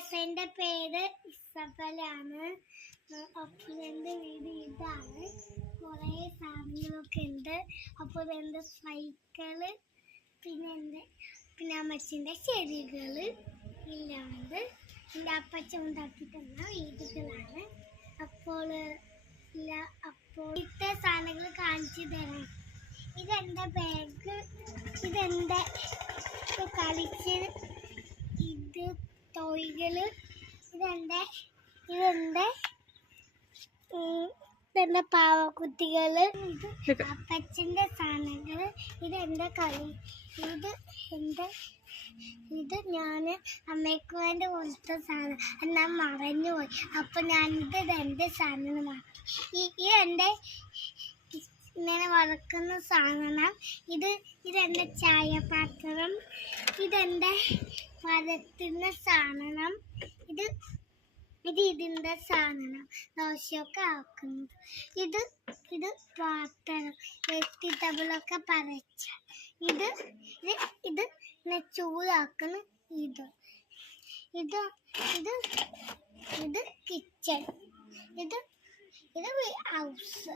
Guys, എൻ്റെ പേര് ഇസബലാണ്. അപ്പോൾ എൻ്റെ വീട് ഇതാണ്. കുറേ സാധനങ്ങളൊക്കെ ഉണ്ട്. അപ്പോൾ എൻ്റെ സൈക്കിള്, പിന്നെ അമ്മച്ചിൻ്റെ ചെടികൾ ഇല്ലാണ്ട് എൻ്റെ അപ്പച്ച ഉണ്ടാക്കി തന്ന വീടുകളാണ്. അപ്പോൾ ഇത്തെ സാധനങ്ങൾ കാണിച്ചു തരാം. ഇതെൻ്റെ ബാഗ്, ഇതെൻ്റെ കളിച്ച്, ഇത് ടോയ്കള്, ഇതെന്റെ പാവക്കുട്ടികള്, ഇത് അപ്പച്ചന്റെ സാധനങ്ങള്, ഇതെന്റെ കളി, ഇത് ഞാന് അമ്മയ്ക്ക് വേണ്ടി കൊടുത്ത സാധനം. ഞാൻ മറന്നുപോയി. അപ്പൊ ഞാനിത് എന്റെ സാധനമാക്കി. ഇതെന്റെ ഇങ്ങനെ വളക്കുന്ന സാധനം. ഇതെന്റെ ചായപാത്രം, ഇതെന്റെ പരത്തുന്ന സാധനം, ഇതിന്റെ സാധനം ദോശയൊക്കെ ആക്കുന്നത്. ഇത് പാത്രം, വെജിറ്റബിളൊക്കെ പരച്ച, ഇത് ചൂടാക്കുന്ന, ഇത് കിച്ചൺ, ഇത് ഹൗസ്.